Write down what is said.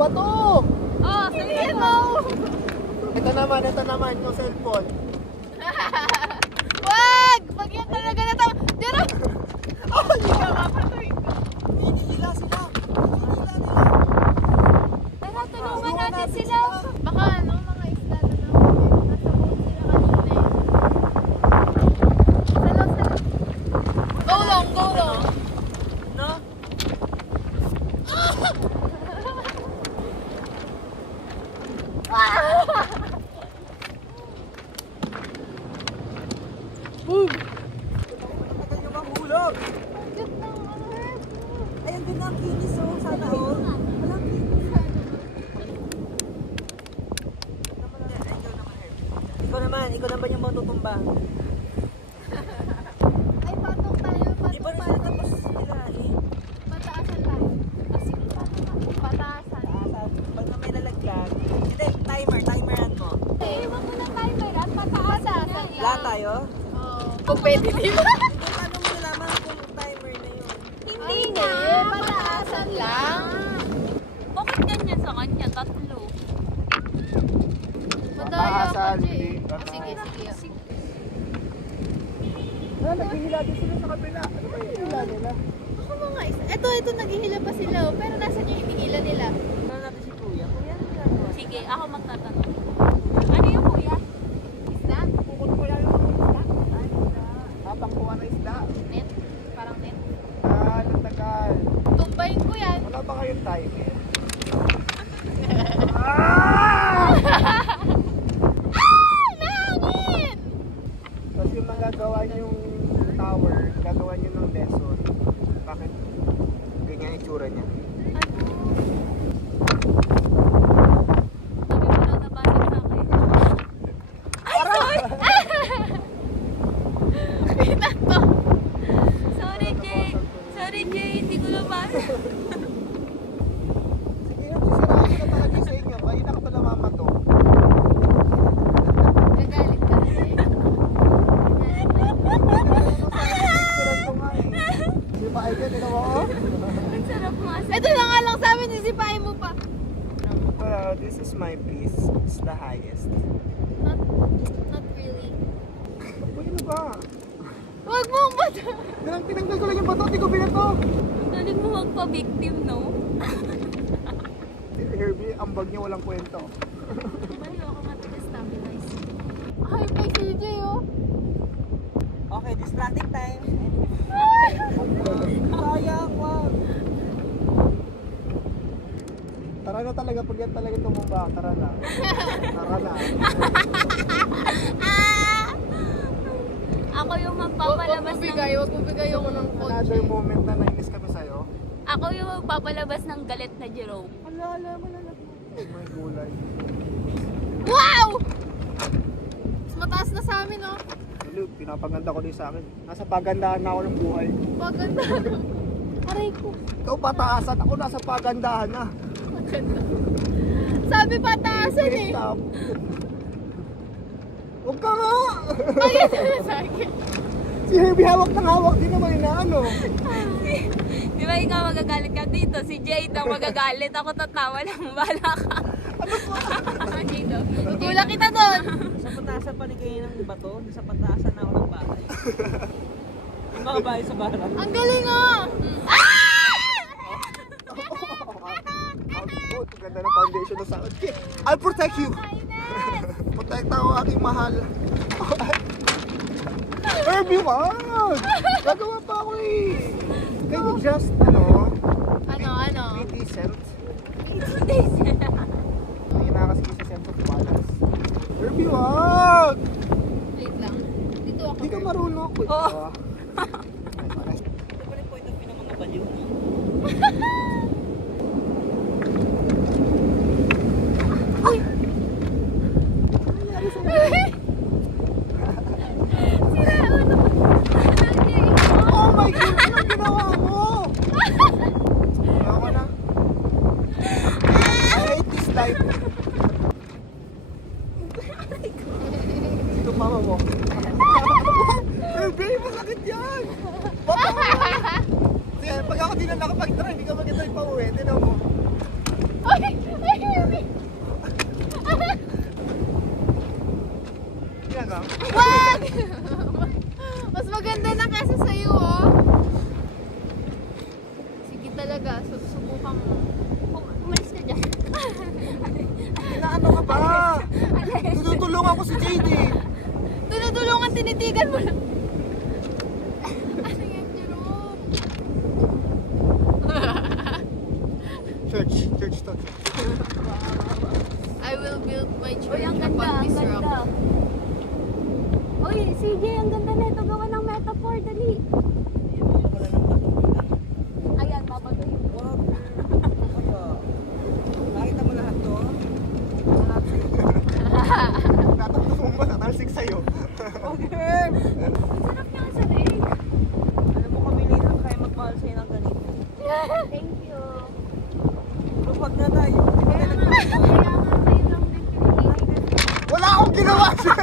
bato! Oh, sige mo. Ito naman yung cellphone. Wag! Pag yan talaga na tama. Dira! Oh, hindi ka mapatuloy ko. Hinihila sila. Tara, tulungan natin sila. Baka ano, mga isda na nahuli. Nasa boat sila kanina eh. Salo. Go long, go long. No? Matagal nyo bang hulog? Cute ng ano eh. Ayan din ang kinis oh. Sana oh. Walang kinis. Ikaw naman yung matutumba. Ay, patok tayo. Di pa rin Patok, sila tapos sila eh. Pataasan tayo. Ah, sige, pataasan. Pag na may lalaglag. Hindi, timeran mo. Eh, wag mo ng timer at pataasan. Lahat tayo? Oo. Competitive. Paano mo nalaman kung timer na yun? Hindi nga. Pataasan lang. Bakit ganyan sa kanya? Tatlo. Madaya ka, Pataasan, Jay. hindi. Sige. Naghihila din sila sa kabila. Ano ba yung hila nila? Ako mga isa. Ito, naghihila pa sila. Oh. Pero nasan yung hinihila nila? Ano natin si Kuya? Kuya, ano ginagawa? Sige, ako magtatanong. Ano yung kuya? Isda? Kukul ko lang yung isda. Habang kuha na isda. Net? Parang net? Nagtagal. Tumbayin ko yan. Wala ba kayong timer? Nangin! Tapos yung magagawa yung tower, gagawa nyo ng lesson. Bakit ganyan yung itsura niya? Sabi mo lang nabasag sa akin. Pinakto. Sorry, Jay. Sorry, Jay. Hindi ko nabasag. Sige yun, sisirahan ko na talaga sa inyo. Kanina ka pa namamato. Gagalit ka na eh. Sisiran ko nga eh. Di ba ay din, ginawa ko? Ang sarap nga. Ito na nga lang sa amin, isipahin mo pa. Well, this is my piece. It's the highest. Not really. Uy, ano ba? Huwag mo ba? Tinanggal ko lang yung bato, di ko binato. Galing mo magpa-victim, no? Herbie, ang bag niya walang kwento. Mali ako matigas-stabilize. Ay, kay CJ oh. Okay, distracting time. Sayang, wag. Tara na talaga, pag yan talaga tumumba, tara na. Tara na. Ako yung magpapalabas ng... Huwag mo bigay yung Another kotse. moment na nainis kami sa'yo. Ako yung magpapalabas ng galit na Jerome. Alala, malalaki. Oh my gulay. Wow! Mas mataas na sa amin oh. Hello, pinapaganda ko din sa akin. Nasa pagandahan na ako ng buhay. Paganda. Aray ko. Ikaw pataasan, ako nasa pagandahan na. Maganda. Sabi pataasan eh. Stop. Huwag ka nga! Bakit na sa akin? Si Herbie hawak ng hawak din naman inaano. Di ba ikaw magagalit ka dito? Si Jay daw magagalit. Ako tatawa lang. Bahala ka. Dito. Tutulak kita doon. Sa pataasan pa ni kayo ng bato, sa pataasan na ako ng bahay. Yung mga bahay sa baran. Ang galing oh. Oh, ganda ng foundation na sa akin. Okay, I'll protect you. Protect ako aking mahal. Herbie, wag! Gagawa pa ako eh. Can you just, Ano? be decent? Daisy. Hindi na kasi sa sense of balance. Herbie, wag! Wait lang. Dito ako. Hindi ka marunong. Oo. Ito pa rin point of view ng mga baliw. Oh my God! Anong ginawa mo? Ginawa na. I hate this life. Sino mama mo? Herbie, masakit yan! Sige, pag ako di na nakapag-try, hindi ka mag-try pa uwi. Tinan mo. Ay! lang. Wag! Mas maganda na kaysa sa'yo, oh. Sige talaga, subukan mo. Umalis ka dyan. Inaano ka ba? Tutulungan ko si JD. Tinutulungan, tinitigan mo lang. Ano yan, Jerome? Church to. I will build my church Uy, ang upon ganda, ang this rock. ganda. Uy, CJ, ang ganda nito. Gawa ng metaphor, dali. Wala nang bato. Ayan, mabago yun. Wow. Kaya, nakita mo lahat to? Lahat sa'yo. Tatakbo mo, tatalsik sa'yo. Okay. Ang sarap niya sa leg. Alam mo kami lang kaya magmahal sa'yo ng ganito. Thank you. Lupag na tayo. Kaya nga, kayo lang din pinili. Wala akong ginawa siya.